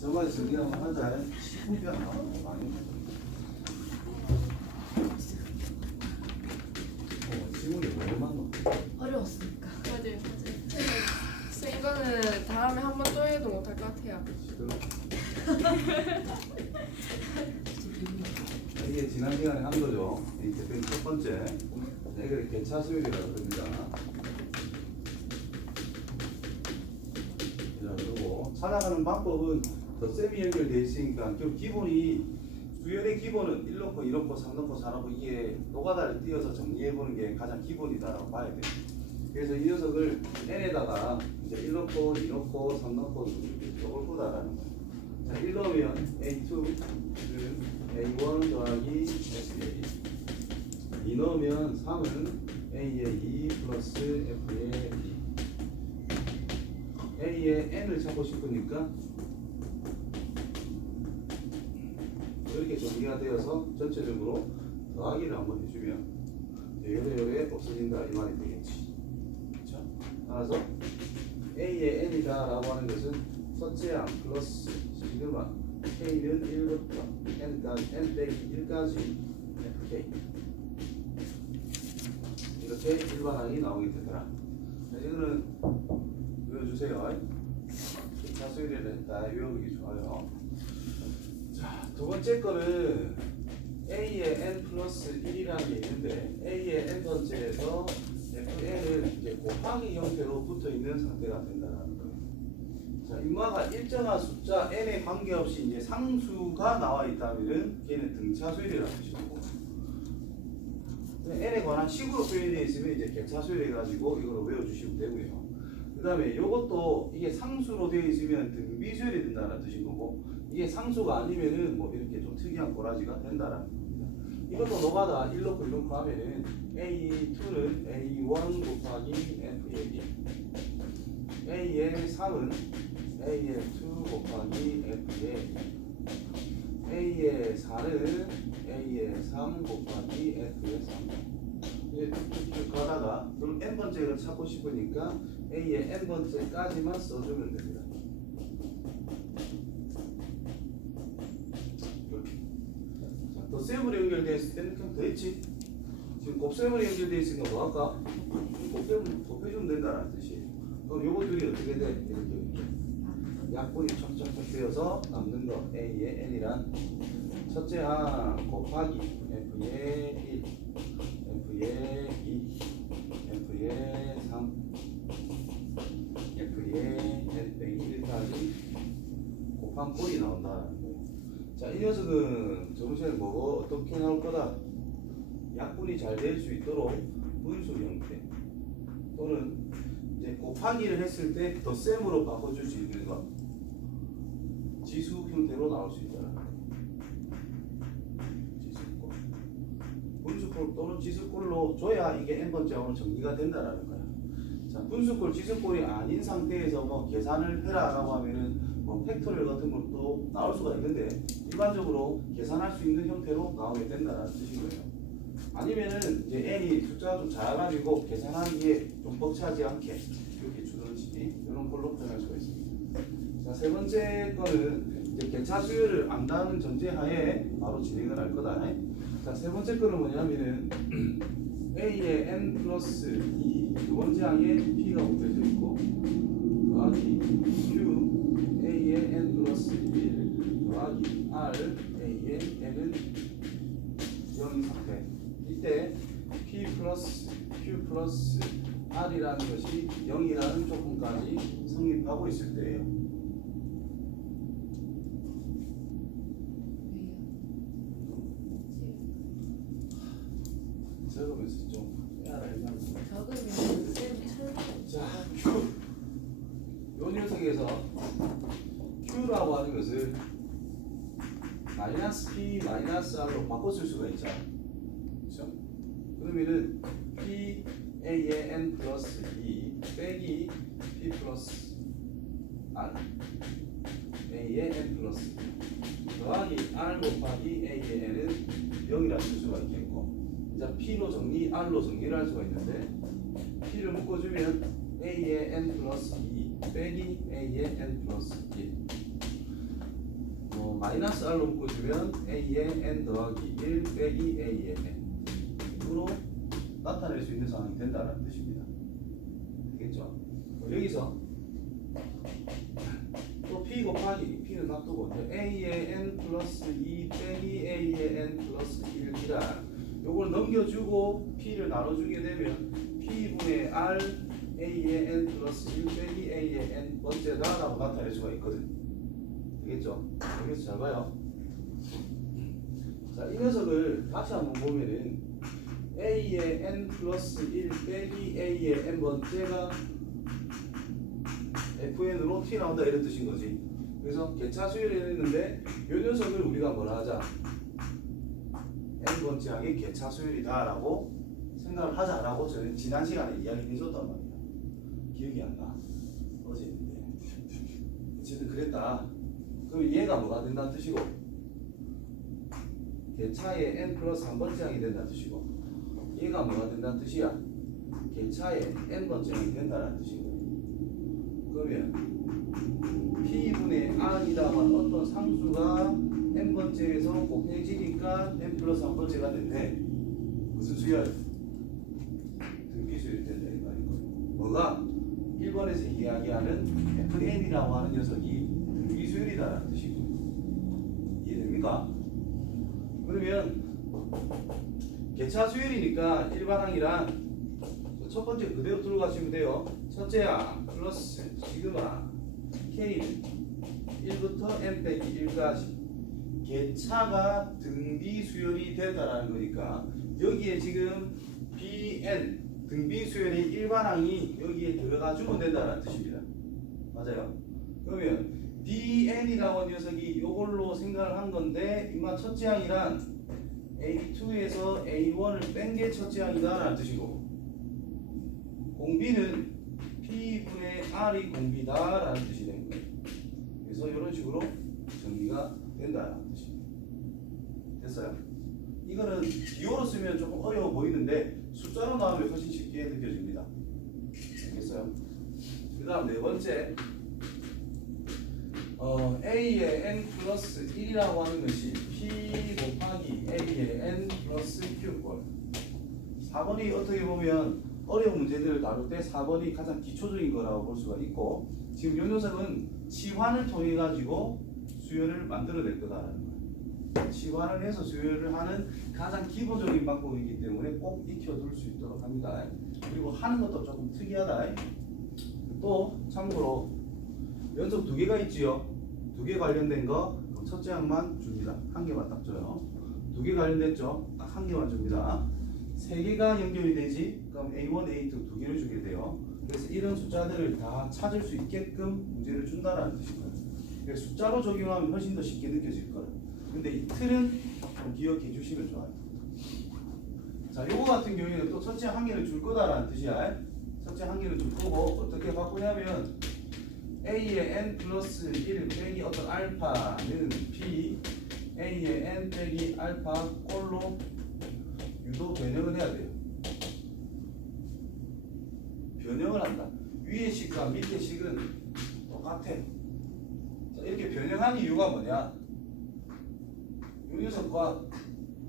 저번에 저기랑 하자. 시급이 안 나와. 많이. 어, 왜 맞노? 어려웠으니까. 맞아요, 맞아요. 쌤 이거는 다음에 한 번 또 해도 못할 것 같아요. 이게 지난 시간에 한 거죠. 이 대표님 첫 번째. 이걸 개차 수율이라고 그럽니다. 찾아가는 방법은 더 셈이 연결되어 있으니까 좀 기본이 수열의 기본은 1 넣고 2 넣고 3 넣고 4 넣고 이게 노가다를 띄어서 정리해보는 게 가장 기본이다라고 봐야 돼요. 그래서 이 녀석을 n에다가 이제 1 넣고 2 넣고 3 넣고 이렇게 적을 거다라는 거예요. 자, 1 넣으면 A2는 A1 더하기 FA 2 넣으면 3은 A의 2 플러스 F의 2 A의 N을 찾고 싶으니까 이렇게 정리가 되어서 전체적으로 더하기를 한번 해주면 요래 요래 없어진다 이 말이 되겠지. 그렇죠? 따라서 A의 N이다 라고 하는 것은 첫째 항 플러스 시그마 K는 1부터 N까지 N 빼기 1까지 FK 이렇게 일반항이 나오게 되더라. 자, 이거는 외워주세요 자수일을 했다 외우기 좋아요 자, 두 번째 거는 A의 n 플러스 1이라는 게 있는데 A의 n 번째에서 FN은 이제 곱하기 형태로 붙어 있는 상태가 된다는 거예요. 자, 인마가 일정한 숫자 n에 관계없이 이제 상수가 나와 있다면은 걔는 등차수열이라고 하시고 n에 관한 식으로 표현되어 있으면 이제 개차수열 해가지고 이걸 외워주시면 되고요. 그 다음에 이것도 이게 상수로 되어 있으면 등비수열이 된다는 뜻인 거고 이게 상수가 아니면은 뭐 이렇게 좀 특이한 꼬라지가 된다라는 겁니다. 이것도 노가다 1 넣고 1 넣고 하면은 A2는 A1 곱하기 FA A의 3은 A의 2 곱하기 FA A의 4는 A의 3 곱하기 F의 3 이제 쭉쭉쭉 가다가 그럼 n 번째를 찾고 싶으니까 A의 n 번째까지만 써주면 됩니다. 자, 더 셈으로 연결되어 있을 때는 그냥 더 했지. 지금 곱셈으로 연결되어 있으니까 뭐 할까? 곱셈 곱해주면 된다는 뜻이에요. 그럼 요거 둘이 어떻게 돼? 이렇게. 약분이 척척척 되어서 남는 거 A의 n이란 첫째 항 곱하기 F의 1 F의 2 F의 3 F의 n 빼기 1까지 곱한 꼴이 나온다는 거예요. 자, 이 녀석은 시간에 뭐고 어떻게 나올 거다? 약분이 잘 될 수 있도록 분수 형태 또는 이제 곱하기를 했을 때 덧셈으로 바꿔줄 수 있는 것 지수 형태로 나올 수. 지 분수꼴 또는 지수꼴로 줘야 이게 n 번째하고는 정리가 된다라는 거야. 자, 분수꼴, 지수꼴이 아닌 상태에서 뭐 계산을 해라라고 하면은 뭐 팩토리얼 같은 것도 나올 수가 있는데 일반적으로 계산할 수 있는 형태로 나오게 된다는 뜻인 거예요. 아니면은 이제 n이 숫자가 좀 작아가지고 계산하기에 좀 벅차지 않게 이렇게 주든지 이런 걸로 표현할 수가 있습니다. 자, 세 번째 거는 이제 개차 수율을 안다는 전제하에 바로 진행을 할 거다. 자, 세 번째 거는 뭐냐면은 A의 n 플러스 2, 두 번째 항에 P가 곱해져 있고 더하기 Q A의 n 플러스 1 더하기 R A의 n은 0 상태 이때 P 플러스 Q 플러스 R이라는 것이 0이라는 조건까지 성립하고 있을 때예요. 적으면서 좀 해라 이런 적으면 쌤 철. 자, Q. 요 녀석에서 Q라고 하는 것을 마이너스 P 마이너스 R로 바꿔 쓸 수가 있잖아. 그렇죠? 그러면은 P A의 N 플러스 2 빼기 P 플러스 R A의 N 플러스 2 더하기 R 곱하기 A의 N은 0이라 쓸 수가 있겠고 이제 P로 정리, R로 정리를 할 수가 있는데 P를 묶어주면 A의 N 플러스 2 빼기 a의 n 플러스 1뭐 마이너스 r로 묶어주면 a의 n 더하기 1 빼기 a의 n으로 나타낼 수 있는 상황이 된다는 뜻입니다. 되겠죠? 여기서 또 p 곱하기 p는 놔두고 a의 n 플러스 2 빼기 a의 n 플러스 1이라 요걸 넘겨주고 p를 나눠주게 되면 p분의 r a의 n 플러스 1 빼기 a의 n 번째다 라고 나타낼 수가 있거든 되겠죠? 여기서 잘 봐요 자, 이 녀석을 다시 한번 보면은 a의 n 플러스 1 빼기 a의 n 번째가 fn으로 t 나온다 이런 뜻인 거지. 그래서 개차 수열을 했는데 이 녀석을 우리가 뭐라 하자? N 번째 항이 개차 수열이다라고 생각을 하자라고 저는 지난 시간에 이야기했었단 말이야. 기억이 안 나. 어제 했는데. 어쨌든 그랬다. 그럼 얘가 뭐가 된다는 뜻이고 개차의 n 플러스 한 번째 항이 된다는 뜻이고 얘가 뭐가 된다는 뜻이야? 개차의 n 번째 항이 된다는 뜻이고 그러면 P분의 R이라는 어떤 상수가 n번째에서 곱해지니까 n 플러스 한 번째가 된대 무슨 수열? 등비수열이 된다 이 말이고 뭐가 1번에서 이야기하는 FN이라고 하는 녀석이 등비수열이다라는 뜻이고 이해됩니까? 그러면 개차 수열이니까 일반항이랑 첫 번째 그대로 들어가시면 돼요. 첫째야 플러스 시그마 K는 1부터 n 빼기 1까지 개차가 등비 수열이 된다라는 거니까 여기에 지금 BN 등비 수열의 일반항이 여기에 들어가 주면 된다는 뜻입니다. 맞아요. 그러면 DN이라고 하는 녀석이 이걸로 생각을 한 건데 이만 첫째 항이란 A2에서 A1을 뺀 게 첫째 항이다라는 뜻이고 공비는 P분의 R이 공비다라는 뜻이 되는 거예요. 그래서 이런 식으로 정리가 된다라는 뜻입니다. 됐어요? 이거는 기호로 쓰면 조금 어려워 보이는데 숫자로 나오면 훨씬 쉽게 느껴집니다. 알겠어요? 그 다음 네 번째 어, A의 n 플러스 1이라고 하는 것이 P 곱하기 A의 n 플러스 Q꼴 4번이 어떻게 보면 어려운 문제들을 다룰 때 4번이 가장 기초적인 거라고 볼 수가 있고 지금 요 녀석은 치환을 통해 가지고 수열을 만들어낼 거다라는 거예요. 치환을 해서 수열을 하는 가장 기본적인 방법이기 때문에 꼭 익혀둘 수 있도록 합니다. 그리고 하는 것도 조금 특이하다. 또 참고로 연속 두 개가 있지요. 두 개 관련된 거 첫째 항만 줍니다. 한 개만 딱 줘요. 두 개 관련됐죠? 딱 한 개만 줍니다. 세 개가 연결이 되지? 그럼 A1, A2 두 개를 주게 돼요. 그래서 이런 숫자들을 다 찾을 수 있게끔 문제를 준다라는 거예요. 그래서 숫자로 적용하면 훨씬 더 쉽게 느껴질 거예요. 근데 이 틀은 좀 기억해 주시면 좋아요. 자, 요거 같은 경우에는 또 첫째 한 개를 줄 거다라는 뜻이야. 첫째 한 개를 줄 거고 어떻게 바꾸냐면 A의 n 플러스 1 빼기 어떤 알파는 P A의 n 빼기 알파 꼴로 유도 변형을 해야 돼요. 변형을 한다. 위의 식과 밑의 식은 똑같아. 자, 이렇게 변형한 이유가 뭐냐? 이 녀석과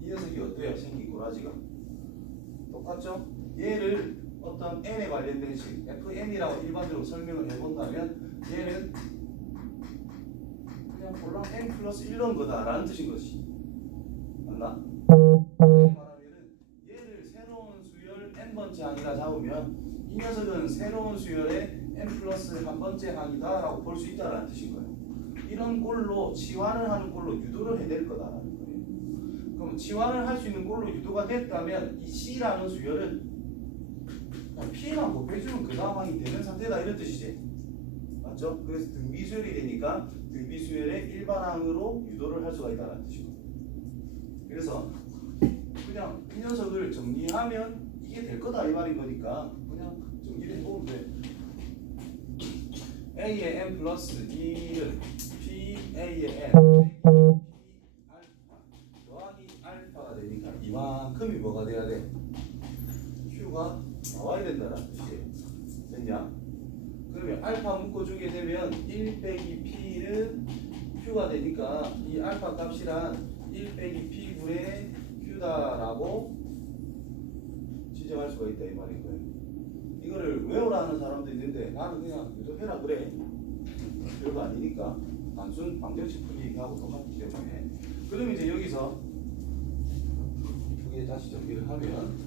이 녀석이 어때요? 생긴 꼬라지가 똑같죠? 얘를 어떤 n에 관련된 식 fn이라고 일반적으로 설명을 해본다면 얘는 그냥 볼랑 n 플러스 1런 거다라는 뜻인 것이 맞나? 말하면은 얘를 새로운 수열 n 번째 항이라 잡으면 이 녀석은 새로운 수열의 n 플러스 한 번째 항이다라고 볼 수 있다라는 뜻인 거예요. 이런 꼴로 치환을 하는 꼴로 유도를 해낼 거다라는 거예요. 그럼 치환을 할 수 있는 꼴로 유도가 됐다면 이 C라는 수열은 P만 곱해주면 그 항이 되는 상태다 이런 뜻이지. 맞죠? 그래서 등비수열이 되니까 등비수열의 일반항으로 유도를 할 수가 있다는 뜻이고. 그래서 그냥 이 녀석을 정리하면 이게 될 거다 이 말인 거니까 그냥 정리를 해보면 돼. A의 n 플러스 2는 P A의 n 더하기 알파가 되니까 이만큼이 뭐가 돼야 돼? Q가 나와야 된다는 뜻이에요. 됐냐? 그러면 알파 묶어주게 되면 1 빼기 p는 q가 되니까 이 알파 값이란 1 빼기 p분의 q다라고 지정할 수가 있다 이 말인 거예요. 이거를 외우라는 사람도 있는데 나는 그냥 계속 해라 그래. 별거 아니니까 단순 방정식 풀이하고 똑같기 때문에 그럼 이제 여기서 이게 다시 정리를 하면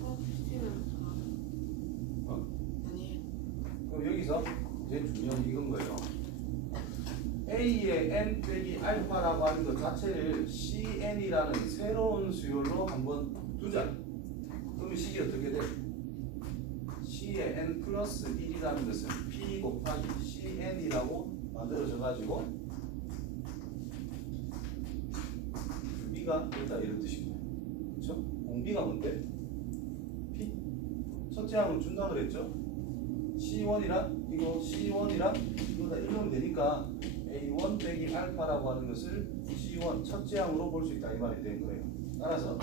어. 그럼 여기서 이제 중요한 이건 거예요. A의 n 빼기 알파라고 하는 것 자체를 CN이라는 새로운 수열로 한번 두자. 그러면 식이 어떻게 돼? C의 n 플러스 1이라는 것은 P 곱하기 CN이라고 만들어져 가지고 B가 됐다 이런 거예요. 그렇죠? 공비가 뭔데? P 첫째 항은 준다 그랬죠? C1이랑 이거 C1이랑 이거 다 읽으면 되니까 A1 빼기 알파라고 하는 것을 C1 첫째 항으로 볼 수 있다 이 말이 된 거예요. 따라서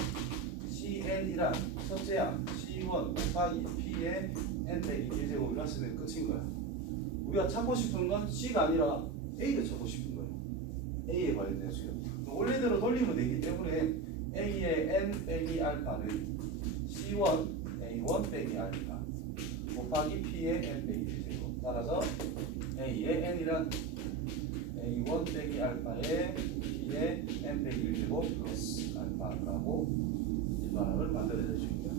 CN이란 첫째 항 C1 곱하기 P의 N 빼기 1제곱이라 쓰면 끝인 거야. 우리가 찾고 싶은 건 C가 아니라 A를 찾고 싶은 거예요. A에 관련된 수요. 원래대로 돌리면 되기 때문에 A의 N 빼기 알파는 C1 A1 빼기 알파 곱하기 P의 N 빼기 1제곱 따라서 A의 N이란 A1 빼기 알파의 P의 N 빼기 1제곱 플러스 알파라고 일반항을 만들어낼 수 있다.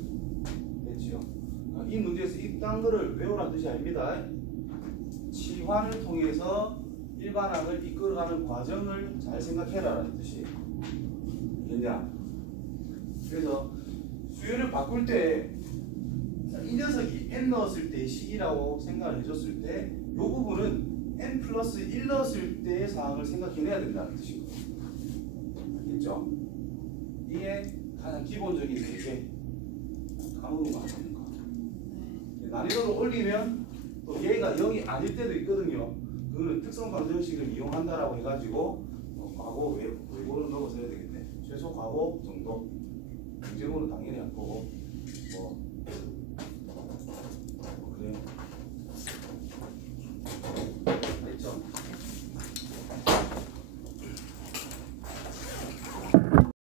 됐지요? 아, 이 문제에서 이딴 거를 외우라는 뜻이 아닙니다. 치환을 통해서 일반항을 이끌어가는 과정을 잘 생각해라라는 뜻이에요. 알겠냐? 그래서 수열을 바꿀 때 이 녀석이 n 넣었을 때의 식이라고 생각을 해줬을 때 이 부분은 n 플러스 1 넣었을 때의 상황을 생각해내야 된다는 거예요. 알겠죠? 이게 가장 기본적인 세계 까먹으면 안 되는 거. 난이도를 올리면 또 얘가 0이 아닐 때도 있거든요. 그거는 특성 방정식을 이용한다라고 해가지고 어, 과거 외, 외고는 넣어서 해야 되겠네. 최소 과거 정도. 문제고는 당연히 안 보고 뭐